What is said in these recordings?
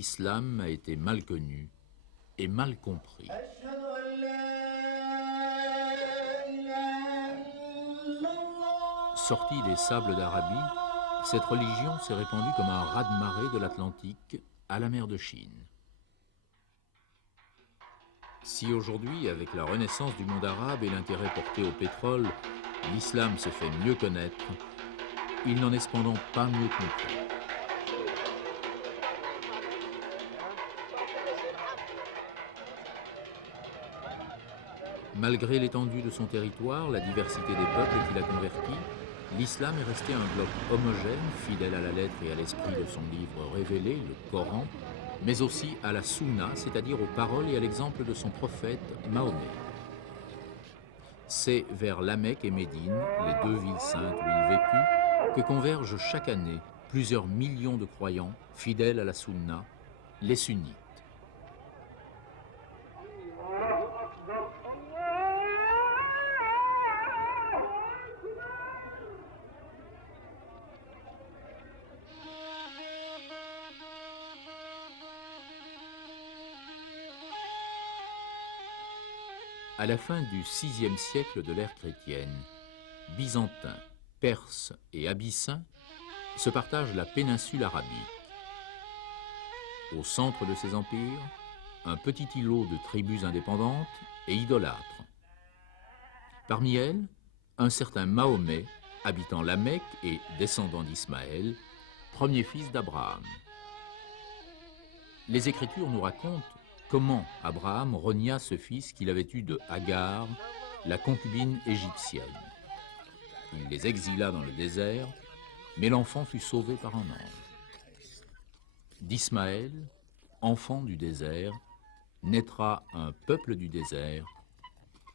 l'islam a été mal connu et mal compris. Sortie des sables d'Arabie, cette religion s'est répandue comme un raz-de-marée de l'Atlantique à la mer de Chine. Si aujourd'hui, avec la renaissance du monde arabe et l'intérêt porté au pétrole, l'islam se fait mieux connaître, il n'en est cependant pas mieux compris. Malgré l'étendue de son territoire, la diversité des peuples qui l'a converti, l'islam est resté un bloc homogène, fidèle à la lettre et à l'esprit de son livre révélé, le Coran, mais aussi à la Sunna, c'est-à-dire aux paroles et à l'exemple de son prophète Mahomet. C'est vers La Mecque et Médine, les deux villes saintes où il vécut, que convergent chaque année plusieurs millions de croyants fidèles à la Sunna, les sunnites. À la fin du VIe siècle de l'ère chrétienne, Byzantins, Perses et Abyssins se partagent la péninsule arabique. Au centre de ces empires, un petit îlot de tribus indépendantes et idolâtres. Parmi elles, un certain Mahomet, habitant la Mecque et descendant d'Ismaël, premier fils d'Abraham. Les Écritures nous racontent comment Abraham renia ce fils qu'il avait eu de Hagar, la concubine égyptienne. Il les exila dans le désert, mais l'enfant fut sauvé par un ange. D'Ismaël, enfant du désert, naîtra un peuple du désert,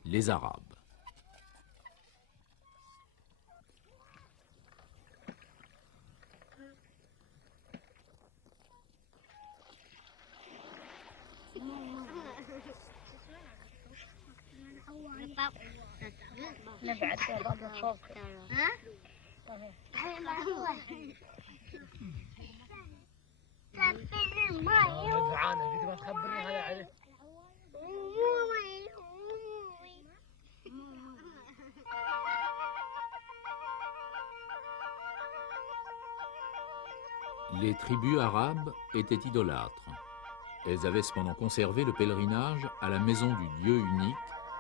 les Arabes. Les tribus arabes étaient idolâtres. Elles avaient cependant conservé le pèlerinage à la maison du Dieu unique,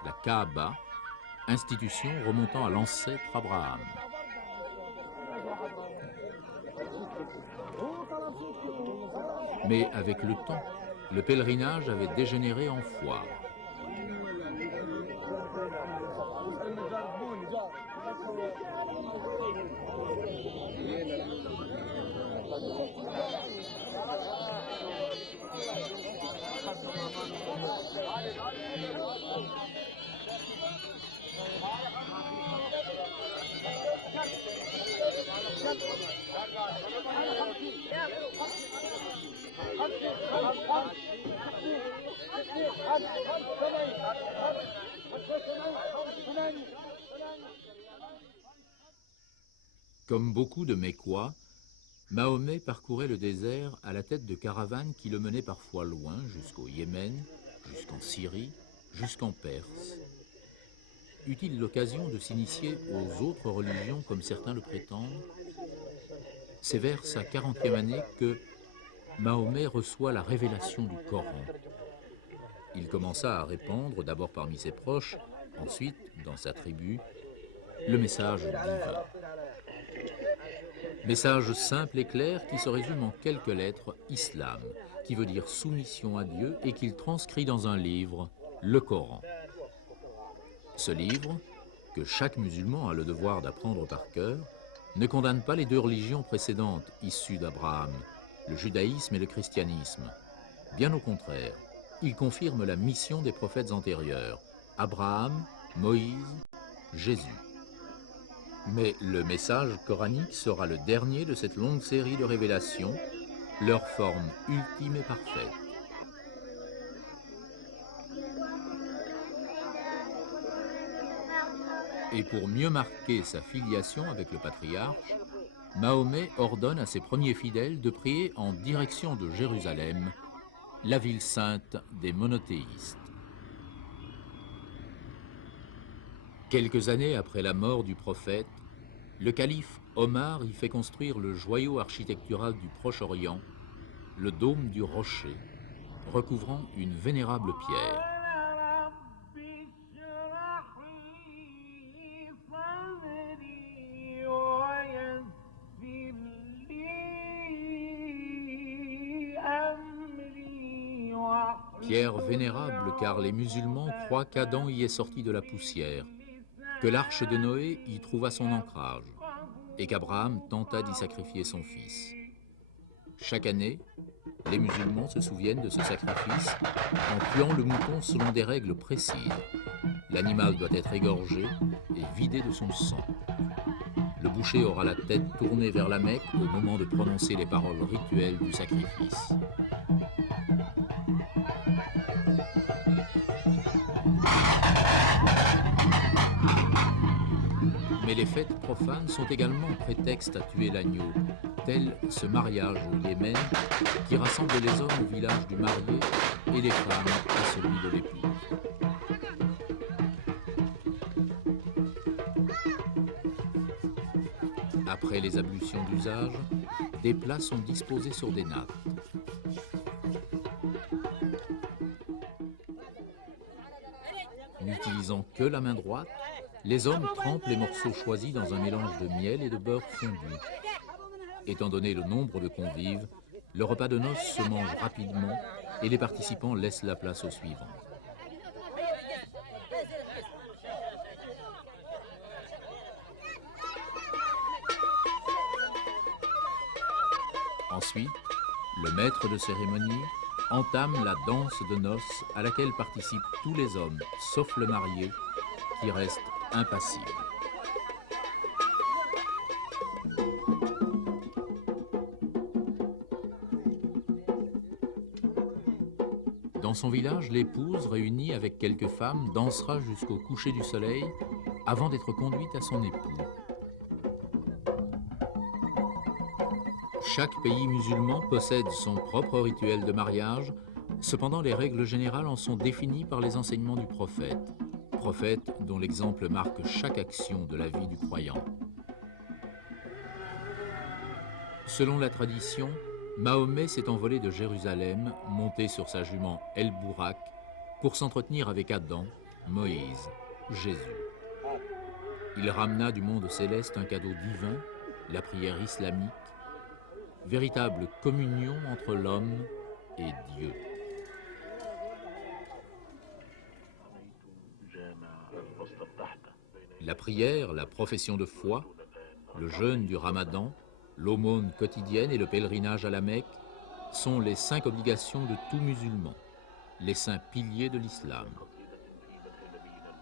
la Kaaba, institution remontant à l'ancêtre Abraham. Mais avec le temps, le pèlerinage avait dégénéré en foire. Comme beaucoup de Mécois, Mahomet parcourait le désert à la tête de caravanes qui le menaient parfois loin, jusqu'au Yémen, jusqu'en Syrie, jusqu'en Perse. Eut-il l'occasion de s'initier aux autres religions comme certains le prétendent? C'est vers sa 40e année que Mahomet reçoit la révélation du Coran. Il commença à répandre, d'abord parmi ses proches, ensuite dans sa tribu, le message divin. Message simple et clair qui se résume en quelques lettres, Islam, qui veut dire soumission à Dieu et qu'il transcrit dans un livre, le Coran. Ce livre, que chaque musulman a le devoir d'apprendre par cœur, ne condamne pas les deux religions précédentes issues d'Abraham, le judaïsme et le christianisme. Bien au contraire, il confirme la mission des prophètes antérieurs, Abraham, Moïse, Jésus. Mais le message coranique sera le dernier de cette longue série de révélations, leur forme ultime et parfaite. Et pour mieux marquer sa filiation avec le patriarche, Mahomet ordonne à ses premiers fidèles de prier en direction de Jérusalem, la ville sainte des monothéistes. Quelques années après la mort du prophète, le calife Omar y fait construire le joyau architectural du Proche-Orient, le dôme du rocher, recouvrant une vénérable pierre. Pierre vénérable car les musulmans croient qu'Adam y est sorti de la poussière, que l'arche de Noé y trouva son ancrage et qu'Abraham tenta d'y sacrifier son fils. Chaque année, les musulmans se souviennent de ce sacrifice en tuant le mouton selon des règles précises. L'animal doit être égorgé et vidé de son sang. Le boucher aura la tête tournée vers la Mecque au moment de prononcer les paroles rituelles du sacrifice. Mais les fêtes profanes sont également prétexte à tuer l'agneau, tel ce mariage au Yémen qui rassemble les hommes au village du marié et les femmes à celui de l'époux. Après les ablutions d'usage, des plats sont disposés sur des nattes. N'utilisant que la main droite, les hommes trempent les morceaux choisis dans un mélange de miel et de beurre fondu. Étant donné le nombre de convives, le repas de noces se mange rapidement et les participants laissent la place au suivant. Ensuite, le maître de cérémonie entame la danse de noces à laquelle participent tous les hommes, sauf le marié, qui reste impassible. Dans son village, l'épouse, réunie avec quelques femmes, dansera jusqu'au coucher du soleil avant d'être conduite à son époux. Chaque pays musulman possède son propre rituel de mariage, cependant les règles générales en sont définies par les enseignements du prophète dont l'exemple marque chaque action de la vie du croyant. Selon la tradition, Mahomet s'est envolé de Jérusalem, monté sur sa jument El-Bourak, pour s'entretenir avec Adam, Moïse, Jésus. Il ramena du monde céleste un cadeau divin, la prière islamique, véritable communion entre l'homme et Dieu. La prière, la profession de foi, le jeûne du Ramadan, l'aumône quotidienne et le pèlerinage à la Mecque sont les 5 obligations de tout musulman, les 5 piliers de l'islam.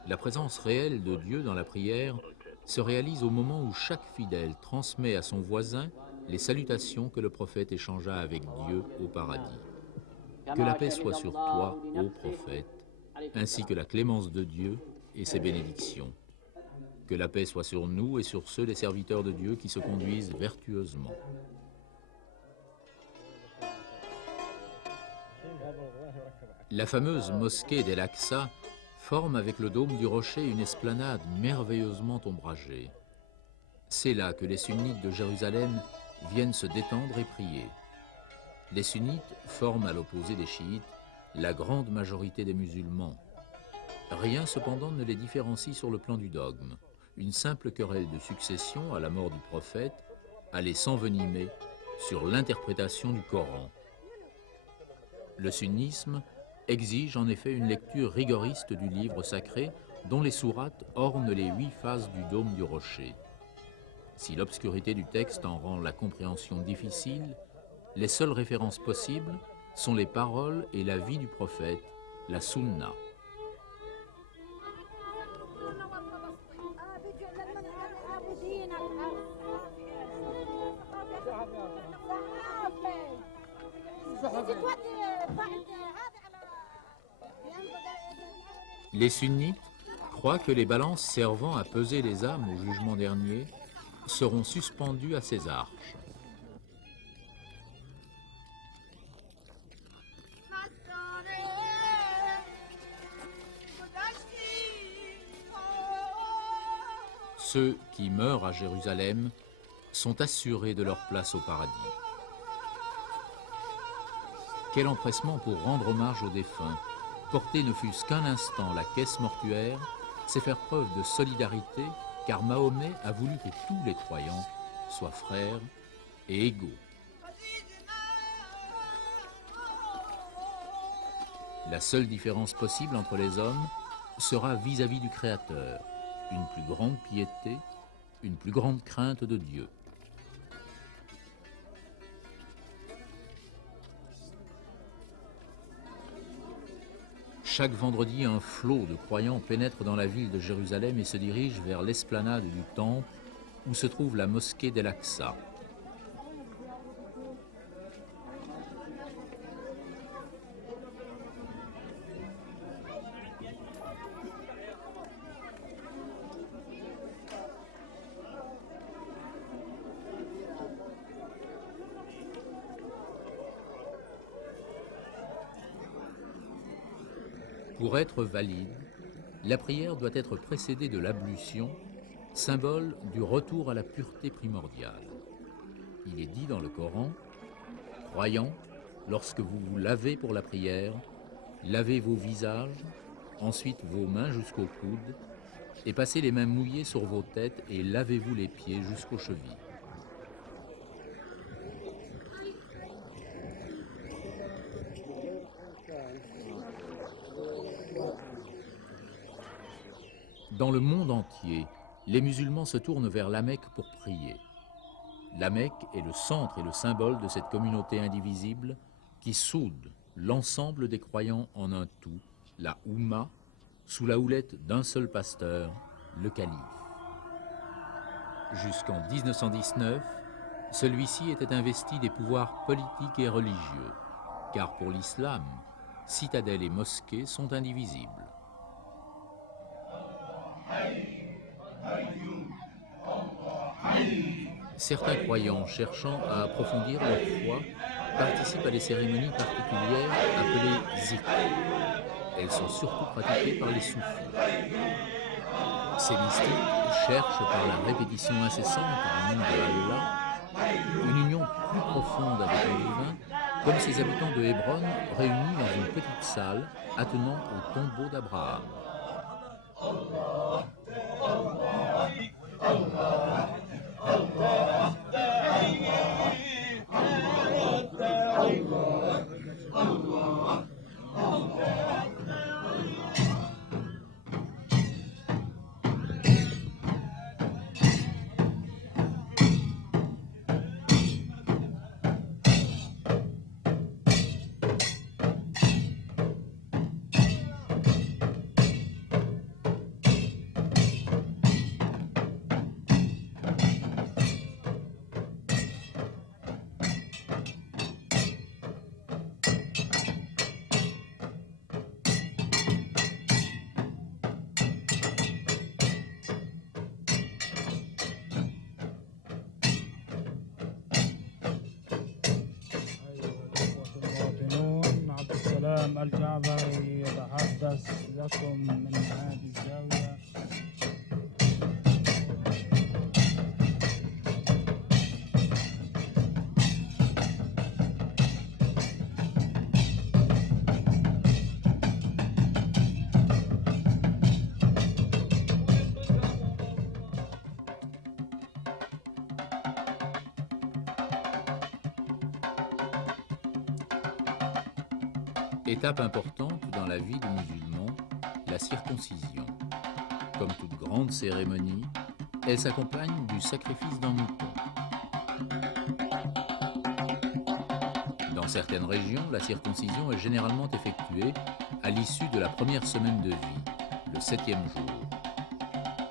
La présence réelle de Dieu dans la prière se réalise au moment où chaque fidèle transmet à son voisin les salutations que le prophète échangea avec Dieu au paradis. Que la paix soit sur toi, ô prophète, ainsi que la clémence de Dieu et ses bénédictions. Que la paix soit sur nous et sur ceux des serviteurs de Dieu qui se conduisent vertueusement. La fameuse mosquée d'El-Aqsa forme avec le dôme du rocher une esplanade merveilleusement ombragée. C'est là que les sunnites de Jérusalem viennent se détendre et prier. Les sunnites forment à l'opposé des chiites la grande majorité des musulmans. Rien cependant ne les différencie sur le plan du dogme. Une simple querelle de succession à la mort du prophète allait s'envenimer sur l'interprétation du Coran. Le sunnisme exige en effet une lecture rigoriste du livre sacré dont les sourates ornent les 8 faces du dôme du rocher. Si l'obscurité du texte en rend la compréhension difficile, les seules références possibles sont les paroles et la vie du prophète, la sunna. Les sunnites croient que les balances servant à peser les âmes au jugement dernier seront suspendus à ces arches. Ceux qui meurent à Jérusalem sont assurés de leur place au paradis. Quel empressement pour rendre hommage aux défunts. Porter ne fût-ce qu'un instant la caisse mortuaire, c'est faire preuve de solidarité, car Mahomet a voulu que tous les croyants soient frères et égaux. La seule différence possible entre les hommes sera vis-à-vis du Créateur, une plus grande piété, une plus grande crainte de Dieu. Chaque vendredi, un flot de croyants pénètre dans la ville de Jérusalem et se dirige vers l'esplanade du Temple où se trouve la mosquée d'El-Aqsa. Pour être valide, la prière doit être précédée de l'ablution, symbole du retour à la pureté primordiale. Il est dit dans le Coran, « Croyants, lorsque vous vous lavez pour la prière, lavez vos visages, ensuite vos mains jusqu'aux coudes, et passez les mains mouillées sur vos têtes et lavez-vous les pieds jusqu'aux chevilles. » Dans le monde entier, les musulmans se tournent vers la Mecque pour prier. La Mecque est le centre et le symbole de cette communauté indivisible qui soude l'ensemble des croyants en un tout, la Oumma, sous la houlette d'un seul pasteur, le calife. Jusqu'en 1919, celui-ci était investi des pouvoirs politiques et religieux, car pour l'islam, citadelle et mosquée sont indivisibles. Certains croyants cherchant à approfondir leur foi participent à des cérémonies particulières appelées zikr. Elles sont surtout pratiquées par les soufis. Ces mystiques cherchent par la répétition incessante du nom de Allah une union plus profonde avec le divin, comme ces habitants de Hébron réunis dans une petite salle attenant au tombeau d'Abraham. الجعبري يتحدث لكم من هذه الزاوية. Étape importante dans la vie du musulman, la circoncision. Comme toute grande cérémonie, elle s'accompagne du sacrifice d'un mouton. Dans certaines régions, la circoncision est généralement effectuée à l'issue de la première semaine de vie, le 7e jour.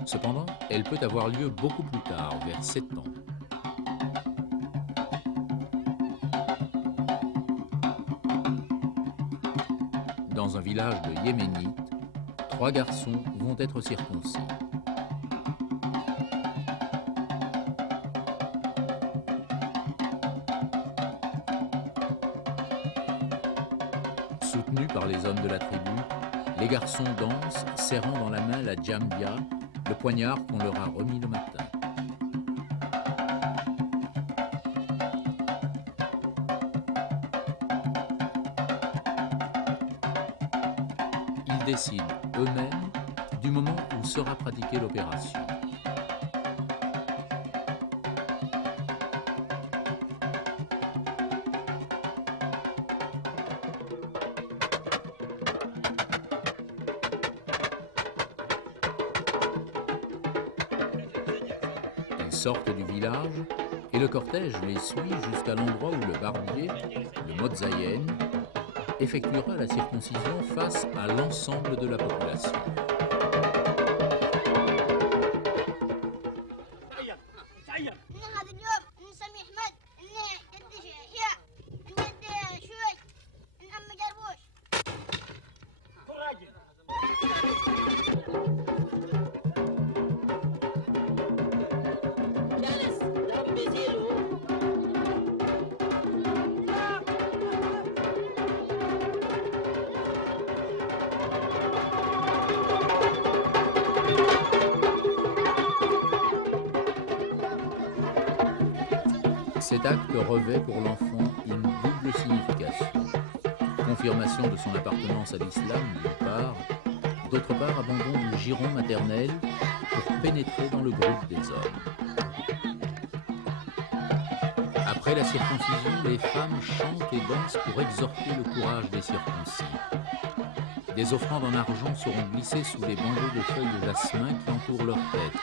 Cependant, elle peut avoir lieu beaucoup plus tard, vers 7 ans. Dans un village de Yéménites, 3 garçons vont être circoncis. garçons dansent, serrant dans la main la djambia, le poignard qu'on leur a remis le matin. Ils décident eux-mêmes du moment où sera pratiquée l'opération. Ils sortent du village et le cortège les suit jusqu'à l'endroit où le barbier, le mozaïen, effectuera la circoncision face à l'ensemble de la population. Cet acte revêt pour l'enfant une double signification. Confirmation de son appartenance à l'islam, d'une part, d'autre part, abandon du giron maternel pour pénétrer dans le groupe des hommes. Après la circoncision, les femmes chantent et dansent pour exhorter le courage des circoncis. Des offrandes en argent seront glissées sous les bandeaux de feuilles de jasmin qui entourent leur tête.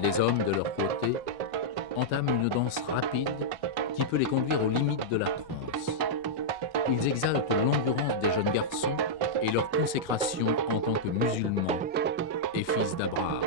Les hommes, de leur côté, entament une danse rapide qui peut les conduire aux limites de la transe. Ils exaltent l'endurance des jeunes garçons et leur consécration en tant que musulmans et fils d'Abraham.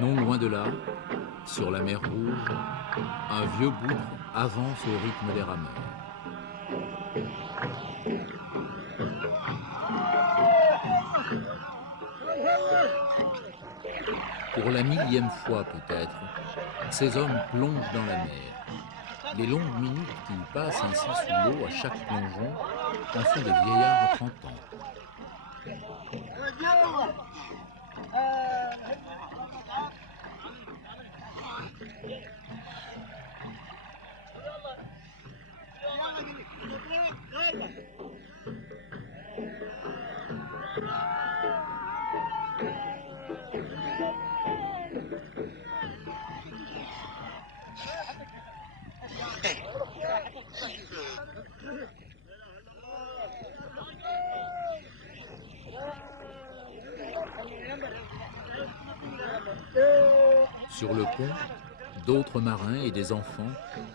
Non loin de là, sur la mer Rouge, un vieux boutre avance au rythme des rameurs. Pour la millième fois peut-être, ces hommes plongent dans la mer. Les longues minutes qu'ils passent ainsi sous l'eau à chaque plongeon en font des vieillards à 30 ans. Sur le pont, d'autres marins et des enfants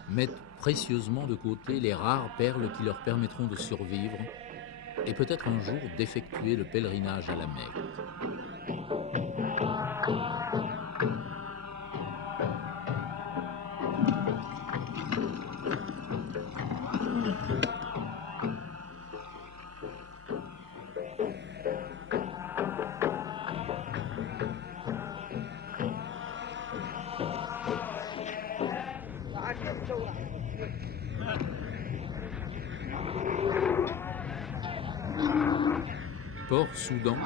mettent précieusement de côté les rares perles qui leur permettront de survivre et peut-être un jour d'effectuer le pèlerinage à la Mecque. Port-Soudan,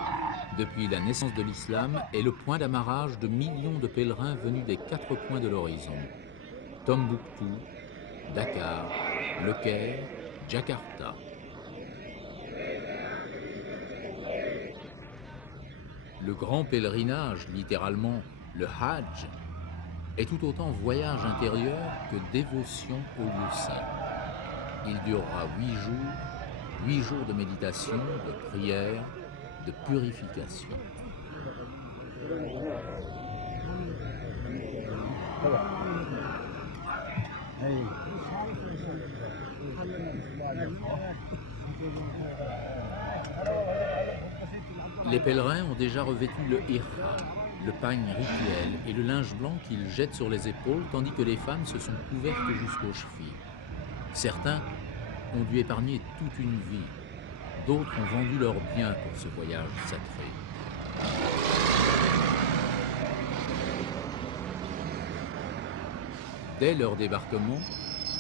depuis la naissance de l'islam, est le point d'amarrage de millions de pèlerins venus des 4 coins de l'horizon. Tombouctou, Dakar, Le Caire, Jakarta. Le grand pèlerinage, littéralement le Hajj, est tout autant voyage intérieur que dévotion au lieu saint. Il durera 8 jours 8 jours de méditation, de prière, de purification. Les pèlerins ont déjà revêtu le ihram, le pagne rituel et le linge blanc qu'ils jettent sur les épaules, tandis que les femmes se sont couvertes jusqu'aux chevilles. Certains ont dû épargner toute une vie, d'autres ont vendu leurs biens pour ce voyage sacré. Dès leur débarquement,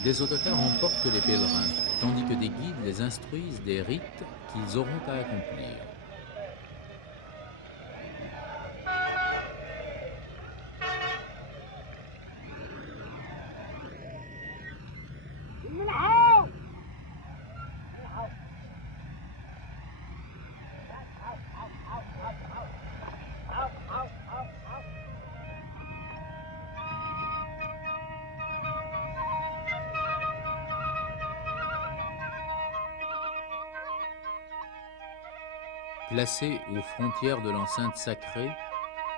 des autocars emportent les pèlerins, tandis que des guides les instruisent des rites qu'ils auront à accomplir. Placés aux frontières de l'enceinte sacrée,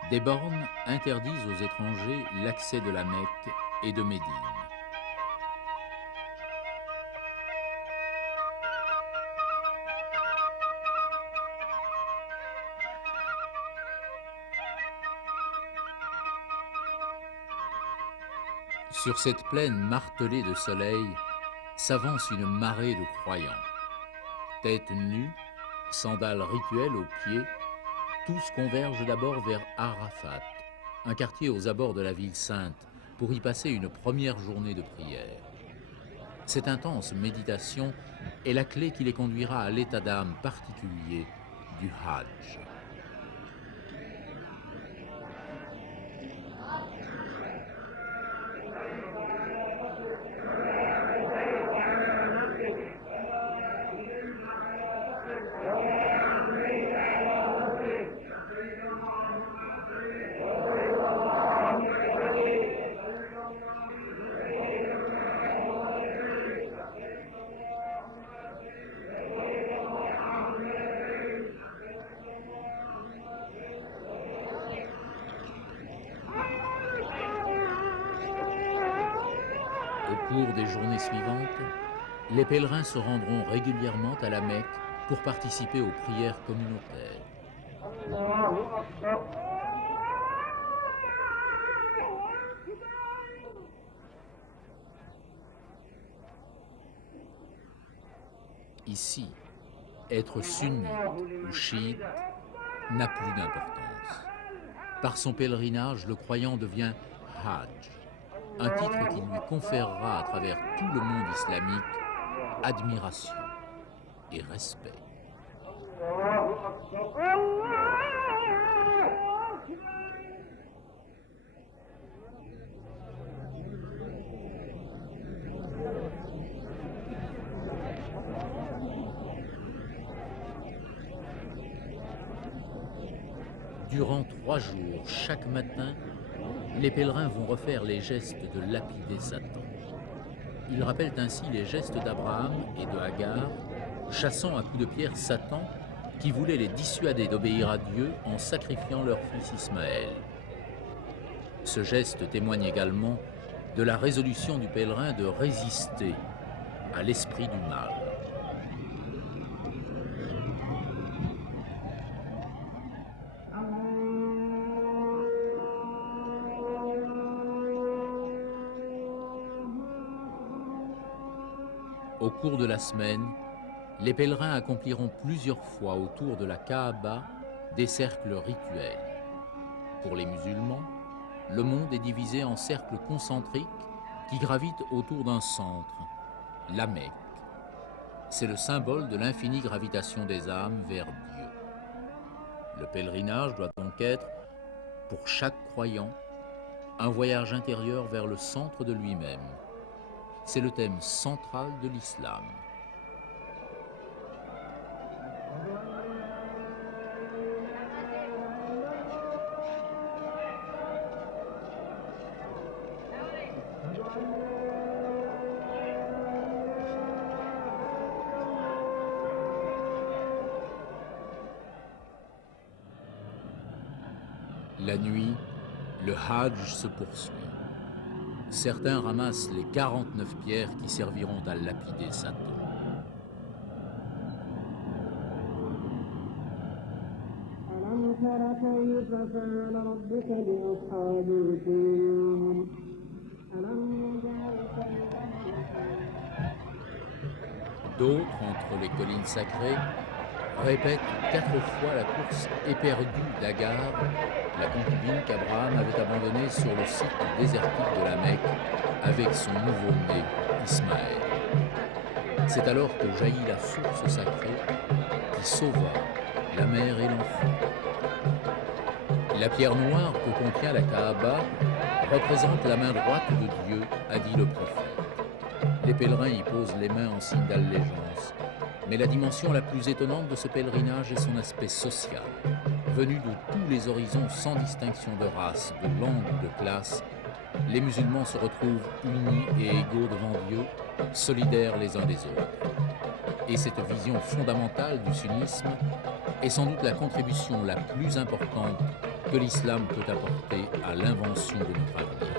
des bornes interdisent aux étrangers l'accès de la Mecque et de Médine. Sur cette plaine martelée de soleil s'avance une marée de croyants. Tête nue, sandales rituelles aux pieds, tous convergent d'abord vers Arafat, un quartier aux abords de la ville sainte, pour y passer une première journée de prière. Cette intense méditation est la clé qui les conduira à l'état d'âme particulier du Hajj. Au cours des journées suivantes, les pèlerins se rendront régulièrement à la Mecque pour participer aux prières communautaires. Ici, être sunnite ou chiite n'a plus d'importance. Par son pèlerinage, le croyant devient Hajj, un titre qui lui conférera à travers tout le monde islamique admiration et respect. Durant 3 jours, chaque matin, les pèlerins vont refaire les gestes de lapider Satan. Ils rappellent ainsi les gestes d'Abraham et de Hagar, chassant à coups de pierre Satan, qui voulait les dissuader d'obéir à Dieu en sacrifiant leur fils Ismaël. Ce geste témoigne également de la résolution du pèlerin de résister à l'esprit du mal. Au cours de la semaine, les pèlerins accompliront plusieurs fois autour de la Kaaba des cercles rituels. Pour les musulmans, le monde est divisé en cercles concentriques qui gravitent autour d'un centre, la Mecque. C'est le symbole de l'infinie gravitation des âmes vers Dieu. Le pèlerinage doit donc être, pour chaque croyant, un voyage intérieur vers le centre de lui-même. C'est le thème central de l'islam. La nuit, le Hajj se poursuit. Certains ramassent les 49 pierres qui serviront à lapider sa tombe. D'autres, entre les collines sacrées, répètent 4 fois la course éperdue d'Agar, la concubine qu'Abraham avait abandonnée sur le site désertique de la Mecque avec son nouveau-né Ismaël. C'est alors que jaillit la source sacrée qui sauva la mère et l'enfant. La pierre noire que contient la Kaaba représente la main droite de Dieu, a dit le prophète. Les pèlerins y posent les mains en signe d'allégeance. Mais la dimension la plus étonnante de ce pèlerinage est son aspect social. Venus de tous les horizons sans distinction de race, de langue, de classe, les musulmans se retrouvent unis et égaux devant Dieu, solidaires les uns des autres. Et cette vision fondamentale du sunnisme est sans doute la contribution la plus importante que l'islam peut apporter à l'invention de notre avenir.